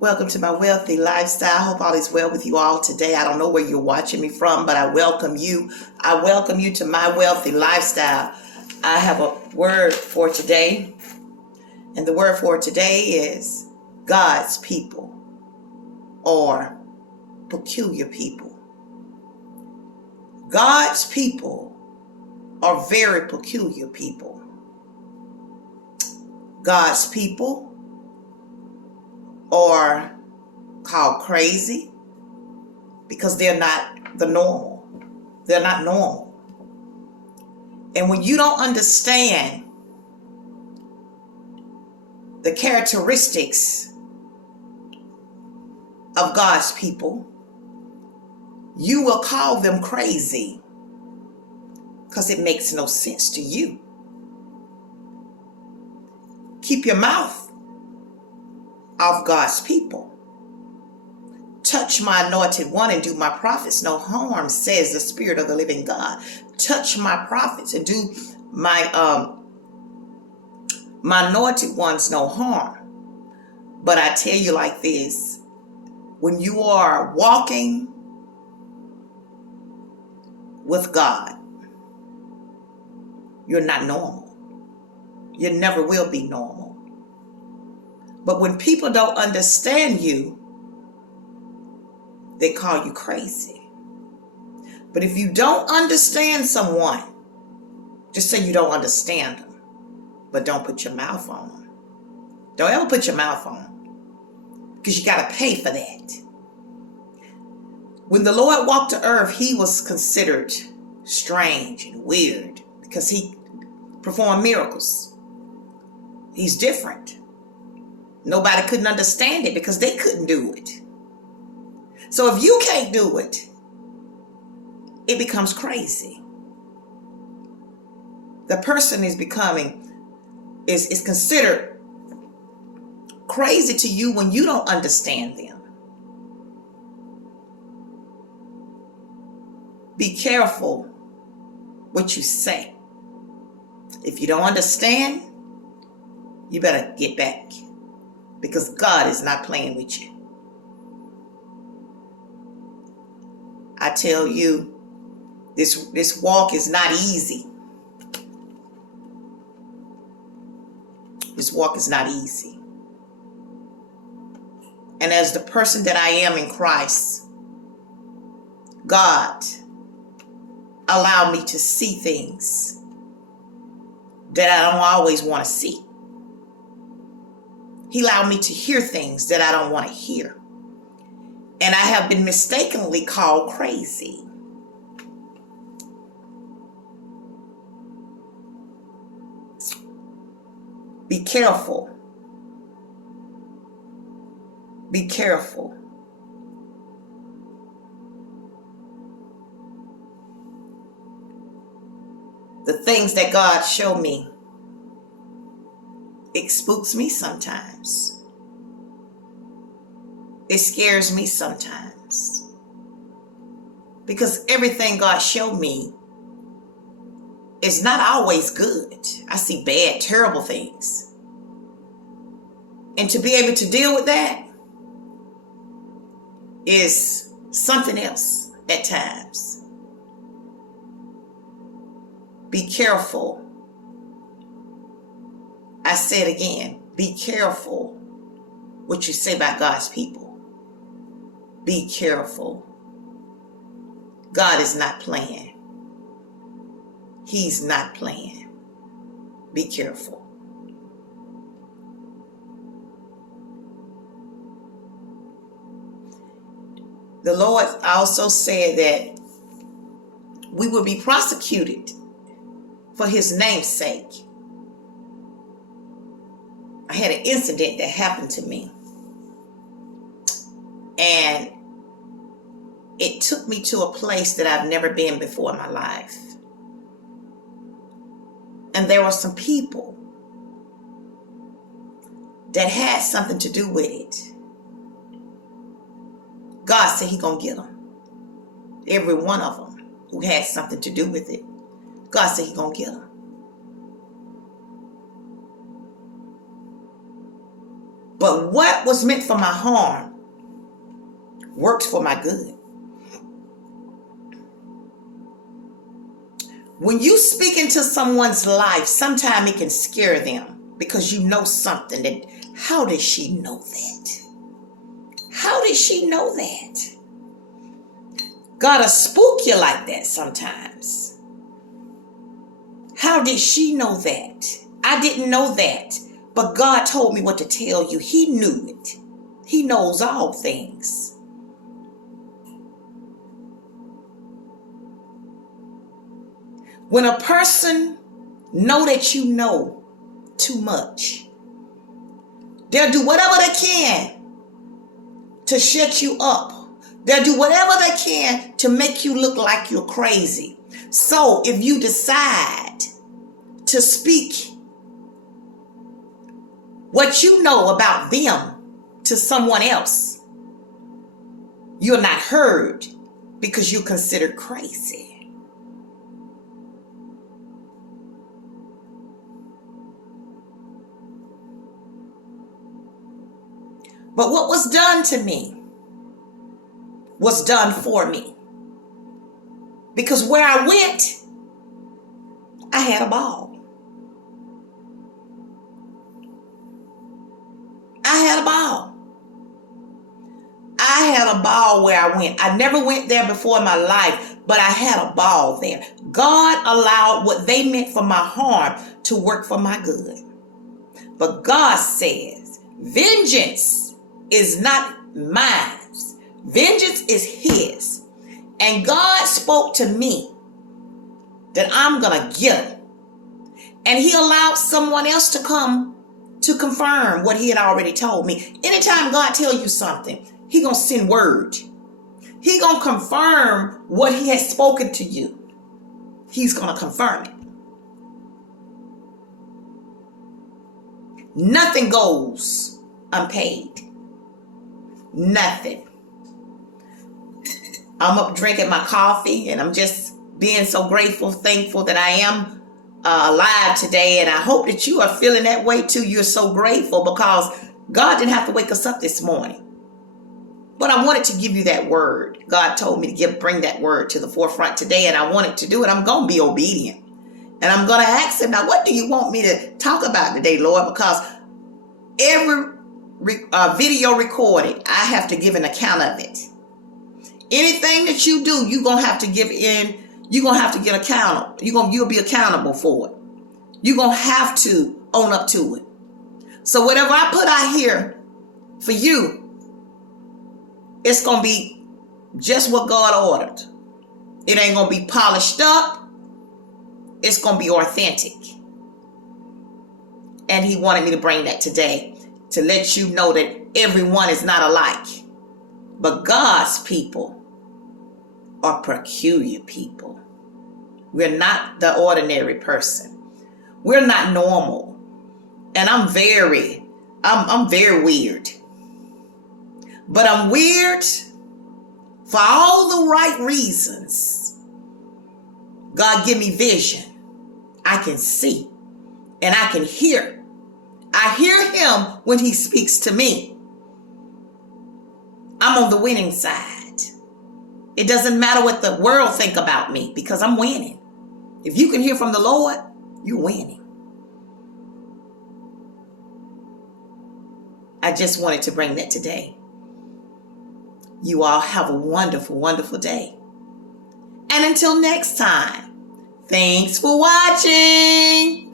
Welcome to my wealthy lifestyle. Hope all is well with you all today. I don't know where you're watching me from, but I welcome you. I welcome you to my wealthy lifestyle. I have a word for today, and the word for today is God's people or peculiar people. God's people are very peculiar people. God's people are called crazy because they're not the normal. They're not normal. And when you don't understand the characteristics of God's people, you will call them crazy because it makes no sense to you. Keep your mouth off God's people. Touch my anointed one and do my prophets no harm, says the Spirit of the living God. Touch my prophets and do my anointed ones no harm. But I tell you like this, when you are walking with God, you're not normal. You never will be normal. But when people don't understand you, they call you crazy. But if you don't understand someone, just say you don't understand them, but don't put your mouth on them. Don't ever put your mouth on them, because you got to pay for that. When the Lord walked the earth, he was considered strange and weird because he performed miracles. He's different. Nobody couldn't understand it because they couldn't do it. So if you can't do it, it becomes crazy. The person is considered crazy to you when you don't understand them. Be careful what you say. If you don't understand, you better get back, because God is not playing with you. I tell you, this walk is not easy. This walk is not easy. And as the person that I am in Christ, God allowed me to see things that I don't always want to see. He allowed me to hear things that I don't want to hear. And I have been mistakenly called crazy. Be careful. Be careful. The things that God showed me, it spooks me sometimes. It scares me sometimes. Because everything God showed me is not always good. I see bad, terrible things. And to be able to deal with that is something else at times. Be careful. I say it again. Be careful what you say about God's people. Be careful. God is not playing. He's not playing. Be careful. The Lord also said that we will be prosecuted for his name's sake. I had an incident that happened to me, and it took me to a place that I've never been before in my life. And there were some people that had something to do with it. God said he gonna get them. Every one of them who had something to do with it. God said he gonna get them. But what was meant for my harm works for my good. When you speak into someone's life, sometimes it can scare them because you know something that, how did she know that? How did she know that? God'll spook you like that sometimes. How did she know that? I didn't know that, but God told me what to tell you. He knew it. He knows all things. When a person know that you know too much, they'll do whatever they can to shut you up. They'll do whatever they can to make you look like you're crazy. So if you decide to speak what you know about them to someone else, you're not heard because you're considered crazy. But what was done to me was done for me. Because where I went, I had a ball. I had a ball. I had a ball where I went. I never went there before in my life, but I had a ball there. God allowed what they meant for my harm to work for my good. But God says, vengeance is not mine. Vengeance is his. And God spoke to me that I'm going to get him. And he allowed someone else to come to confirm what he had already told me. Anytime God tells you something, he going to send word. He going to confirm what he has spoken to you. He's going to confirm it. Nothing goes unpaid. Nothing. I'm up drinking my coffee and I'm just being so grateful, thankful that I am alive today. And I hope that you are feeling that way too. You're so grateful because God didn't have to wake us up this morning. But I wanted to give you that word. God told me to bring that word to the forefront today, and I wanted to do it. I'm going to be obedient. And I'm going to ask him, now, what do you want me to talk about today, Lord? Because every video recorded, I have to give an account of it. Anything that you do, you're going to have to give in. You're going to have to get accountable. You'll be accountable for it. You're going to have to own up to it. So whatever I put out here for you, it's going to be just what God ordered. It ain't going to be polished up. It's going to be authentic. And he wanted me to bring that today to let you know that everyone is not alike. But God's people are peculiar people. We're not the ordinary person. We're not normal. And I'm very weird. But I'm weird for all the right reasons. God give me vision. I can see and I can hear. I hear him when he speaks to me. I'm on the winning side. It doesn't matter what the world think about me because I'm winning. If you can hear from the Lord, you're winning. I just wanted to bring that today. You all have a wonderful, wonderful day. And until next time, thanks for watching.